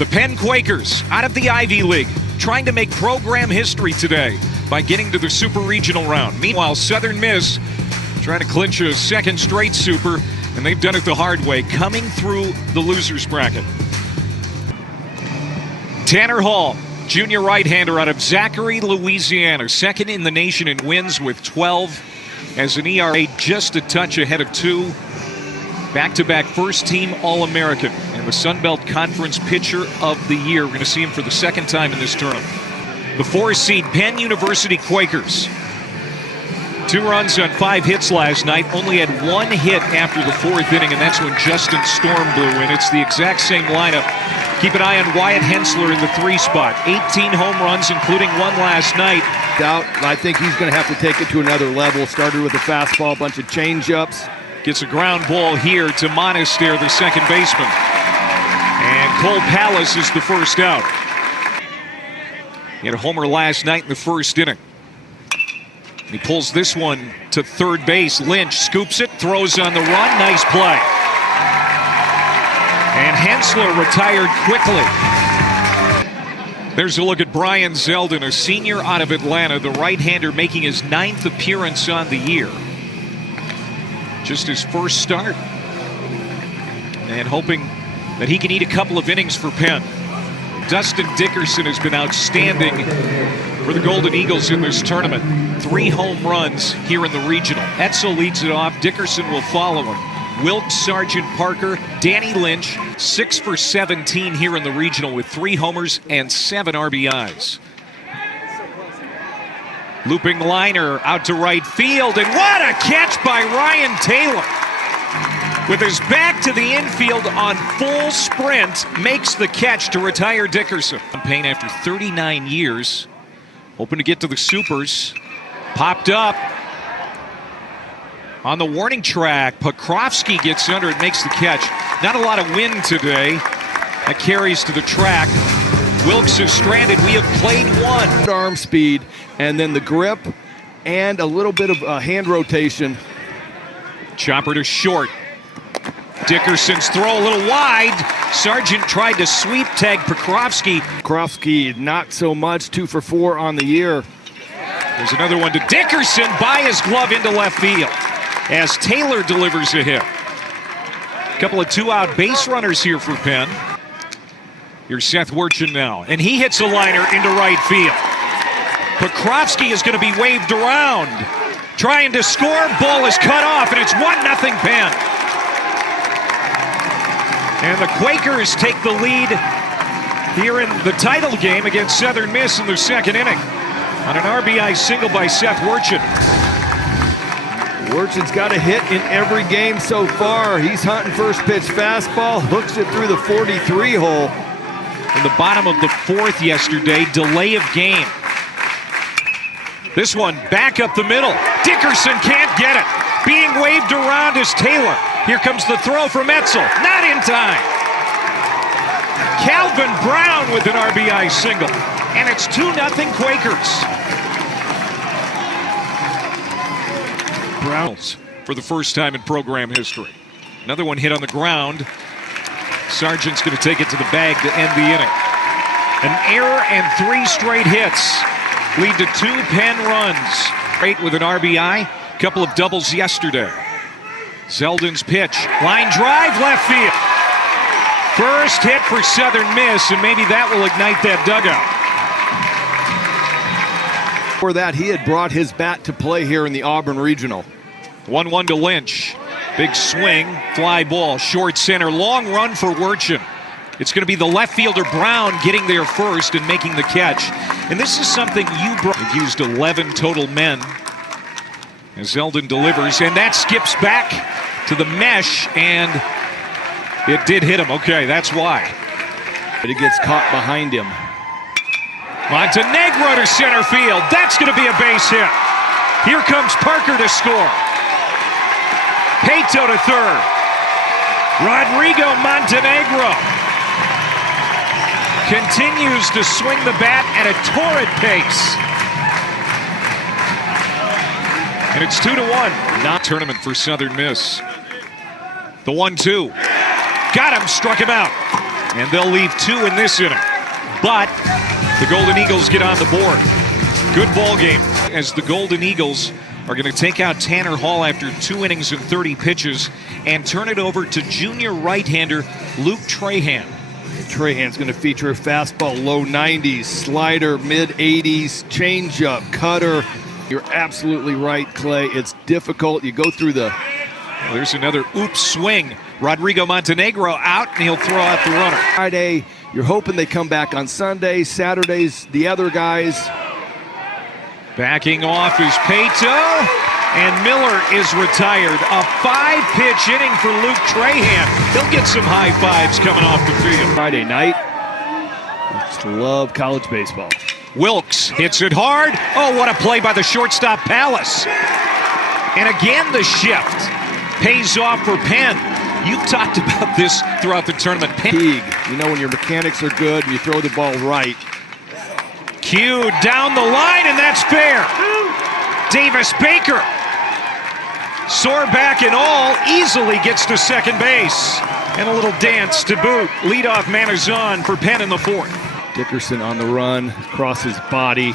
The Penn Quakers, out of the Ivy League, trying to make program history today by getting to the Super Regional round. Meanwhile, Southern Miss trying to clinch a second straight Super, and they've done it the hard way, coming through the losers bracket. Tanner Hall, junior right-hander out of Zachary, Louisiana, second in the nation in wins with 12, as an ERA just a touch ahead of 2. Back-to-back first-team All-American and the Sun Belt Conference Pitcher of the Year. We're going to see him for the second time in this tournament. The 4-seed Penn University Quakers. 2 runs on 5 hits last night. Only had 1 hit after the 4th inning, and that's when Justin Storm blew in. It's the exact same lineup. Keep an eye on Wyatt Hensler in the 3 spot. 18 home runs, including 1 last night. I think he's going to have to take it to another level. Started with a fastball, a bunch of change-ups. Gets a ground ball here to Monaster, the second baseman. And Cole Pallas is the first out. He had a homer last night in the 1st inning. He pulls this one to third base. Lynch scoops it, throws on the run. Nice play. And Hensler retired quickly. There's a look at Brian Zeldin, a senior out of Atlanta, the right-hander making his 9th appearance on the year. Just his first start, and hoping that he can eat a couple of innings for Penn. Dustin Dickerson has been outstanding for the Golden Eagles in this tournament. 3 home runs here in the regional. Etzel leads it off. Dickerson will follow him. Wilkes, Sargent, Parker, Danny Lynch, 6 for 17 here in the regional with 3 homers and 7 RBIs. Looping liner out to right field, and what a catch by Ryan Taylor. With his back to the infield on full sprint, makes the catch to retire Dickerson. Campaign after 39 years, hoping to get to the Supers. Popped up on the warning track. Pokrovsky gets under it, makes the catch. Not a lot of wind today. That carries to the track. Wilkes is stranded. We have played 1. Arm speed, and then the grip, and a little bit of hand rotation. Chopper to short. Dickerson's throw a little wide. Sargent tried to sweep tag Pokrovsky. Pokrovsky, not so much. 2 for 4 on the year. There's another one to Dickerson by his glove into left field as Taylor delivers a hit. A couple of 2-out base runners here for Penn. Here's Seth Werchin now, and he hits a liner into right field. Pokrovsky is going to be waved around. Trying to score, ball is cut off, and it's 1-0 Penn. And the Quakers take the lead here in the title game against Southern Miss in their 2nd inning on an RBI single by Seth Werchin. Werchin's got a hit in every game so far. He's hunting first pitch fastball, hooks it through the 43 hole. In the bottom of the 4th yesterday, delay of game. This one back up the middle. Dickerson can't get it. Being waved around is Taylor. Here comes the throw from Etzel. Not in time. Calvin Brown with an RBI single. And it's 2-0 Quakers. Browns for the first time in program history. Another one hit on the ground. Sargent's going to take it to the bag to end the inning. An error and 3 straight hits lead to 2 Penn runs. Great with an RBI. Couple of doubles yesterday. Zeldin's pitch. Line drive, left field. First hit for Southern Miss, and maybe that will ignite that dugout. For that, he had brought his bat to play here in the Auburn Regional. 1-1 to Lynch. Big swing, fly ball, short center, long run for Werchin. It's going to be the left fielder Brown getting there first and making the catch. And this is something you brought. They've used 11 total men. As Zeldin delivers, and that skips back to the mesh, and it did hit him. Okay, that's why. But it gets caught behind him. Montenegro to center field. That's going to be a base hit. Here comes Parker to score. Pato to third. Rodrigo Montenegro continues to swing the bat at a torrid pace. And it's 2-1. Not tournament for Southern Miss. The 1-2. Got him, struck him out. And they'll leave 2 in this inning. But the Golden Eagles get on the board. Good ball game as the Golden Eagles are going to take out Tanner Hall after 2 innings and 30 pitches and turn it over to junior right-hander Luke Trahan. Trahan's going to feature a fastball, low 90s, slider, mid 80s, changeup, cutter. You're absolutely right, Clay. It's difficult. You go through the... Well, there's another oops swing. Rodrigo Montenegro out, and he'll throw out the runner. Friday, you're hoping they come back on Sunday. Saturdays, the other guys. Backing off is Pato, and Miller is retired. A 5-pitch inning for Luke Trahan. He'll get some high fives coming off the field. Friday night, just love college baseball. Wilkes hits it hard. Oh, what a play by the shortstop Palace. And again, the shift pays off for Penn. You've talked about this throughout the tournament. Teague, you know when your mechanics are good and you throw the ball right. Cued down the line, and that's fair. Davis Baker, sore back and all, easily gets to second base. And a little dance to boot. Leadoff man is on for Penn in the 4th. Dickerson on the run, across his body.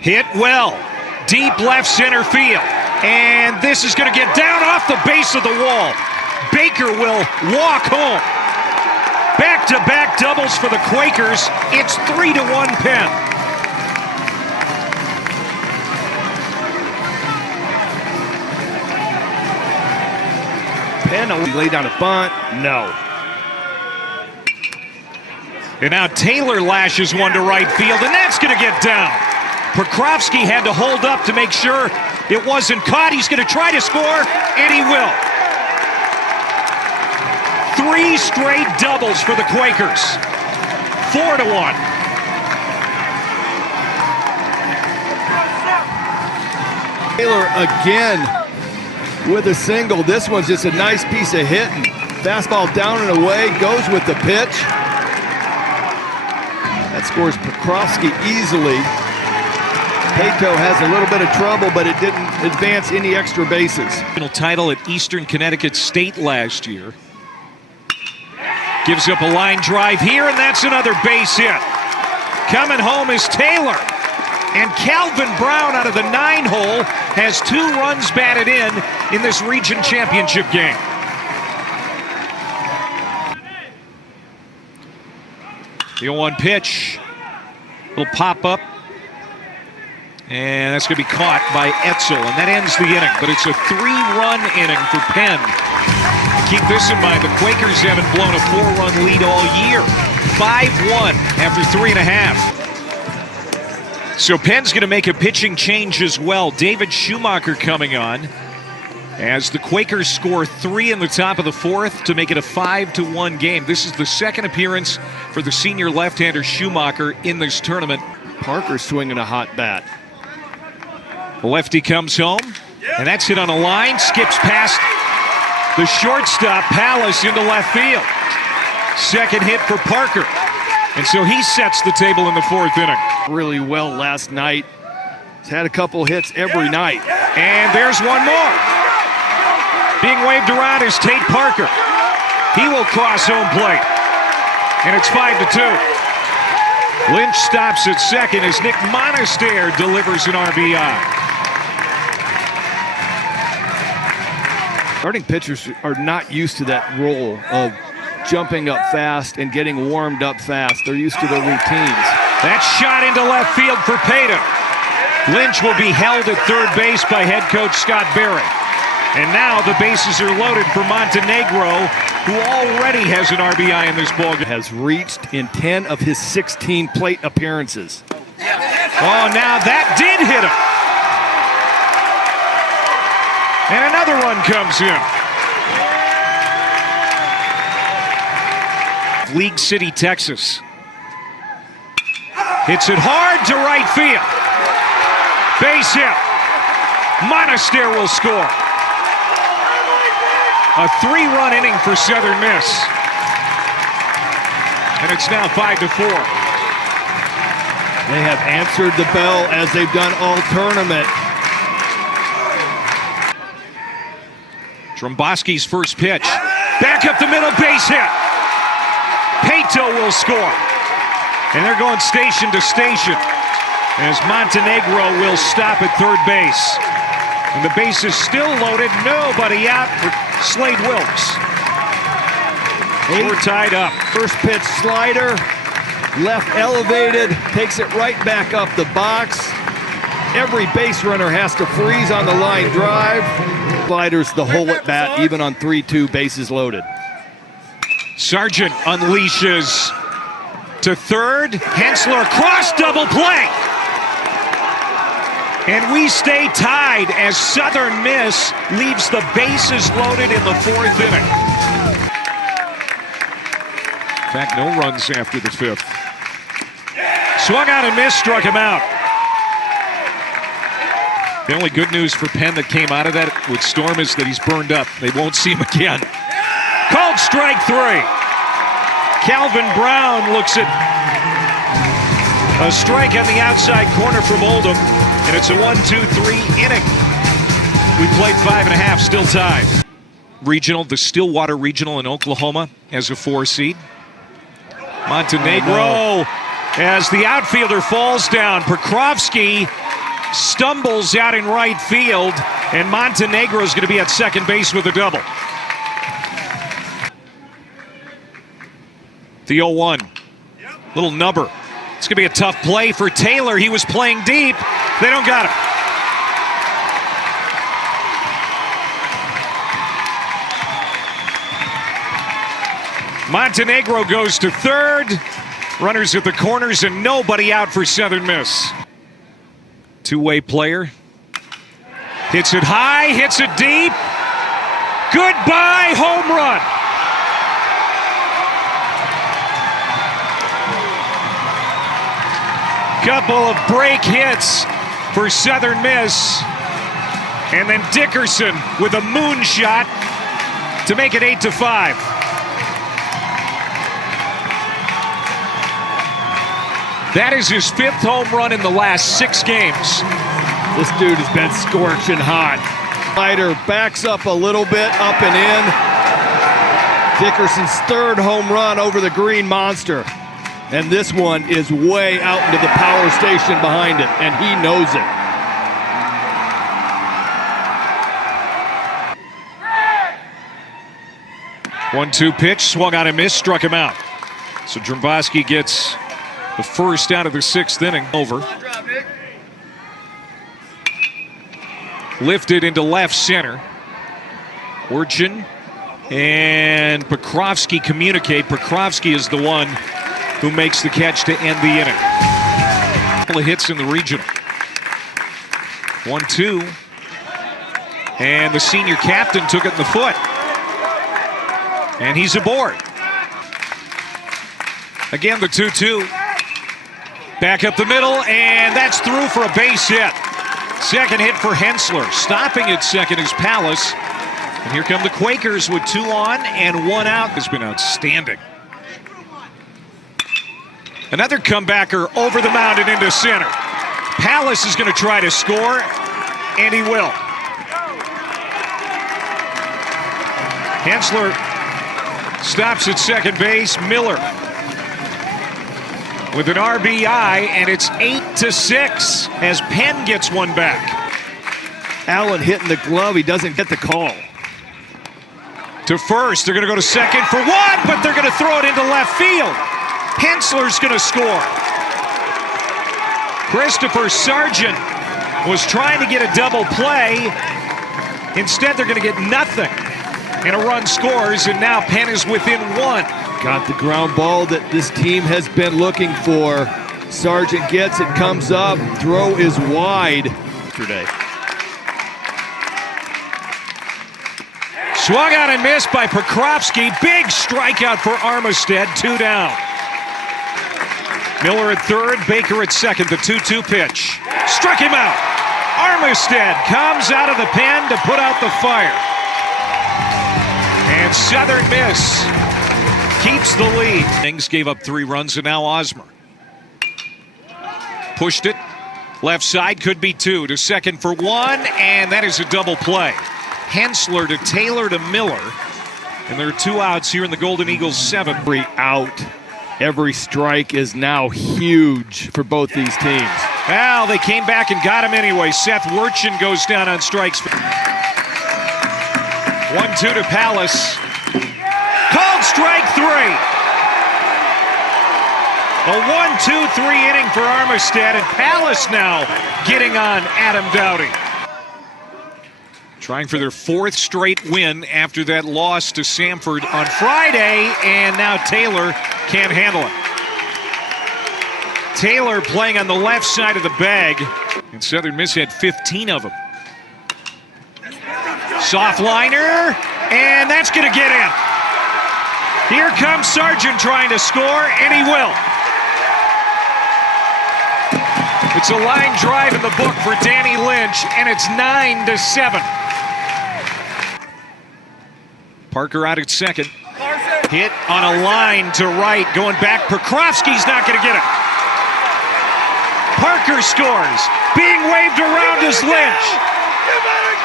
Hit well, deep left center field. And this is going to get down off the base of the wall. Baker will walk home. Back-to-back doubles for the Quakers. It's 3-1 Penn. Penn laid down a bunt. No. And now Taylor lashes one to right field, and that's going to get down. Pokrovsky had to hold up to make sure it wasn't caught. He's going to try to score, and he will. 3 straight doubles for the Quakers. 4-1. Taylor again with a single. This one's just a nice piece of hitting. Fastball down and away, goes with the pitch. That scores Pokrovsky easily. Pato has a little bit of trouble, but it didn't advance any extra bases. Title at Eastern Connecticut State last year. Gives up a line drive here, and that's another base hit. Coming home is Taylor. And Calvin Brown out of the 9-hole has 2 runs batted in this region championship game. The 0-1 pitch. Little pop-up. And that's going to be caught by Etzel, and that ends the inning. But it's a 3-run inning for Penn. Keep this in mind, the Quakers haven't blown a 4-run lead all year. 5-1 after 3.5. So Penn's going to make a pitching change as well. David Schumacher coming on as the Quakers score 3 in the top of the 4th to make it a 5-1 game. This is the 2nd appearance for the senior left-hander Schumacher in this tournament. Parker swinging a hot bat. The lefty comes home, and that's hit on a line, skips past the shortstop Palace into left field. 2nd hit for Parker, and so he sets the table in the 4th inning. Really well last night. He's had a couple hits every night. And there's one more. Being waved around is Tate Parker. He will cross home plate, and it's 5-2. Lynch stops at 2nd as Nick Monaster delivers an RBI. Starting pitchers are not used to that role of jumping up fast and getting warmed up fast. They're used to their routines. That shot into left field for Pato. Lynch will be held at 3rd base by head coach Scott Berry. And now the bases are loaded for Montenegro, who already has an RBI in this ballgame. Has reached in 10 of his 16 plate appearances. Oh, now that did hit him. And another run comes in. League City, Texas. Hits it hard to right field. Base hit. Monaster will score. A 3-run inning for Southern Miss. And it's now 5-4. They have answered the bell as they've done all tournament. Tromboski's first pitch. Back up the middle, base hit. Pato will score. And they're going station to station as Montenegro will stop at third base. And the base is still loaded. Nobody out for Slade Wilkes. We're tied up. First pitch slider, left elevated, takes it right back up the box. Every base runner has to freeze on the line drive. Sliders the hole at bat, even on 3-2 bases loaded. Sargent unleashes to third. Hensler cross double play. And we stay tied as Southern Miss leaves the bases loaded in the fourth inning. In fact, no runs after the fifth. Swung out and missed, struck him out. The only good news for Penn that came out of that with Storm is that he's burned up. They won't see him again. Called strike three. Calvin Brown looks at a strike on the outside corner from Oldham, and it's a 1-2-3 inning. We played 5.5, still tied. Regional, the Stillwater Regional in Oklahoma as a 4 seed. Montenegro, as the outfielder falls down, Pokrovsky stumbles out in right field, and Montenegro is going to be at second base with a double. The 0-1. Little nubber. It's going to be a tough play for Taylor. He was playing deep. They don't got him. Montenegro goes to third. Runners at the corners and nobody out for Southern Miss. Two-way player. Hits it high, hits it deep. Goodbye, home run. Couple of break hits for Southern Miss. And then Dickerson with a moonshot to make it 8-5. That is his 5th home run in the last 6 games. This dude has been scorching hot. Slider backs up a little bit, up and in. Dickerson's 3rd home run over the Green Monster. And this one is way out into the power station behind it, and he knows it. One-two pitch, swung on and missed, struck him out. So Dromboski gets the first out of the 6th inning. Over. Lifted into left center. Orchin and Pokrovsky communicate. Pokrovsky is the one who makes the catch to end the inning. A couple of hits in the regional. 1-2. And the senior captain took it in the foot. And he's aboard. Again, the 2-2. Back up the middle, and that's through for a base hit. Second hit for Hensler. Stopping at second is Palace. And here come the Quakers with 2 on and 1 out. Has been outstanding. Another comebacker over the mound and into center. Palace is going to try to score, and he will. Hensler stops at second base. Miller with an RBI, and it's 8-6 as Penn gets one back. Allen hitting the glove. He doesn't get the call. To first. They're going to go to second for 1, but they're going to throw it into left field. Hensler's going to score. Christopher Sargent was trying to get a double play. Instead, they're going to get nothing. And a run scores, and now Penn is within 1. Got the ground ball that this team has been looking for. Sargent gets it, comes up, throw is wide. Yesterday. Swung out and missed by Pokrovsky. Big strikeout for Armistead, 2 down. Miller at third, Baker at second, the 2-2 pitch. Struck him out. Armistead comes out of the pen to put out the fire. And Southern Miss keeps the lead. Things gave up 3 runs, and now Osmer. Pushed it. Left side could be 2 to second for 1, and that is a double play. Hensler to Taylor to Miller. And there are 2 outs here in the Golden Eagles 7. Every out, every strike is now huge for both these teams. Well, they came back and got him anyway. Seth Wertjen goes down on strikes. 1-2 to Palace. Called strike 3. A 1-2-3 inning for Armistead, and Palace now getting on Adam Dowdy. Trying for their 4th straight win after that loss to Samford on Friday, and now Taylor can't handle it. Taylor playing on the left side of the bag, and Southern Miss had 15 of them. Soft liner, and that's going to get in. Here comes Sargent trying to score, and he will. It's a line drive in the book for Danny Lynch, and it's 9-7. Parker out at second. Hit on a line to right, going back. Prokofsky's not going to get it. Parker scores. Being waved around is Lynch.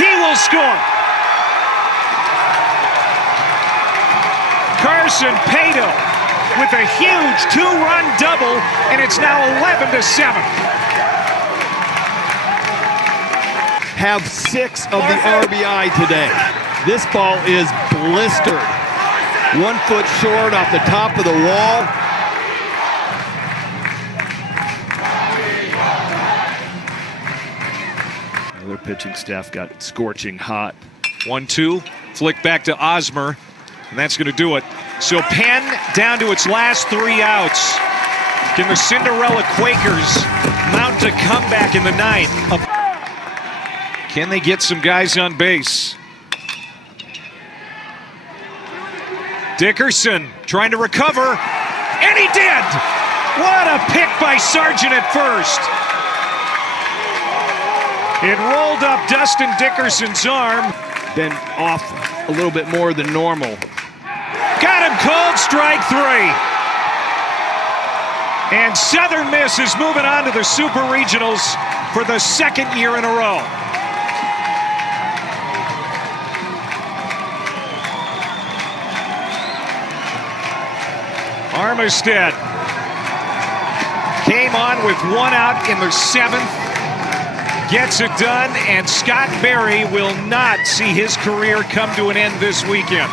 He will score. Carson Pato with a huge 2-run double, and it's now 11-7. Have 6 of the RBI today. This ball is blistered. 1 foot short off the top of the wall. Their pitching staff got scorching hot. 1-2, flick back to Osmer, and that's going to do it. So Penn down to its last 3 outs. Can the Cinderella Quakers mount a comeback in the 9th? Can they get some guys on base? Dickerson trying to recover, and he did! What a pick by Sargent at first. It rolled up Dustin Dickerson's arm. Been off a little bit more than normal. Got him called strike 3. And Southern Miss is moving on to the Super Regionals for the 2nd year in a row. Armistead came on with 1 out in the 7th. Gets it done, and Scott Berry will not see his career come to an end this weekend.